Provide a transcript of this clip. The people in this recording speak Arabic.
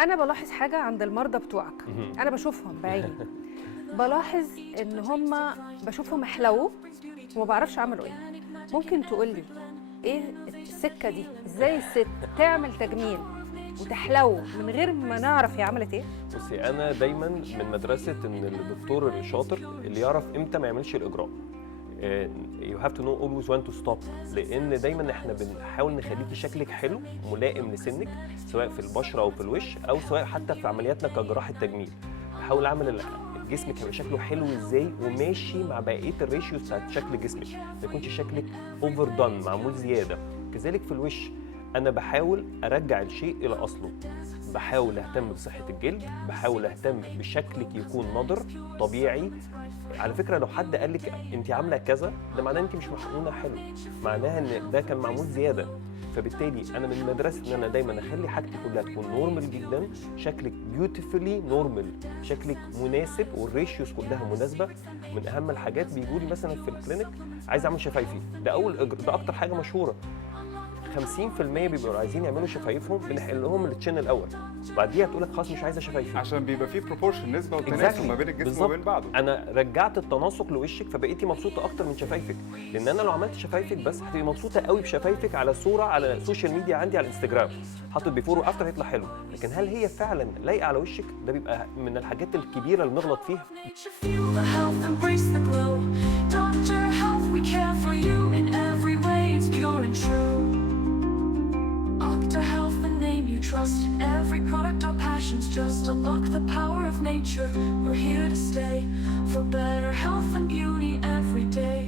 انا بلاحظ حاجه عند المرضى بتوعك، انا بشوفهم بعيني، بلاحظ ان هم بشوفهم احلو وما بعرفش عملوا ايه. ممكن تقول لي ايه السكه دي؟ ازاي الست تعمل تجميل وتحلو من غير ما نعرف هي عملت ايه؟ بصي، انا دايما من مدرسه ان الدكتور الشاطر اللي يعرف امتى ما يعملش الاجراء. you have to know always when to stop، لان دايما احنا بنحاول نخليكي شكلك حلو ملائم لسنك، سواء في البشره او في الوش، او سواء حتى في عملياتنا كجراحه تجميل. بحاول اعمل جسمك هيبقى شكله حلو ازاي وماشي مع بقيه الريشيوز بتاعت شكل جسمك، ما يكونش شكلك اوفر دان معمول زياده. كذلك في الوش انا بحاول ارجع الشيء الى اصله، بحاول اهتم بصحه الجلد، بحاول اهتم بشكلك يكون نضر طبيعي. على فكره لو حد قال لك انت عامله كذا، ده معناه انت مش محقونه حلو، معناها ان ده كان معمول زياده. فبالتالي انا من مدرسه ان انا دايما اخلي حاجتي كلها تكون نورمال جدا، شكلك بيوتيفولي نورمال، شكلك مناسب والريشيوز كلها مناسبه. من اهم الحاجات بيجوا لي مثلا في الكلينيك عايز اعمل شفايفي، ده اكتر حاجه مشهوره. 50% بيبقوا عايزين يعملوا شفايفهم، بنحل لهم التشين الاول، بعديها تقول لك خلاص مش عايزه شفايفي، عشان بيبقى فيه بروبورشن، نسبه وتناسب ما بين الجسم وبين بعضه. انا رجعت التناسق لوشك فبقيتي مبسوطه اكتر من شفايفك، لان انا لو عملت شفايفك بس هتبقي مبسوطه قوي بشفايفك على صوره على السوشيال ميديا عندي على الانستجرام، حاطط بيفور وافتر هيطلع حلو، لكن هل هي فعلا لايقه على وشك؟ ده بيبقى من الحاجات الكبيره اللي بنغلط فيها. Trust every product or passions, just unlock the power of nature. We're here to stay for better health and beauty every day.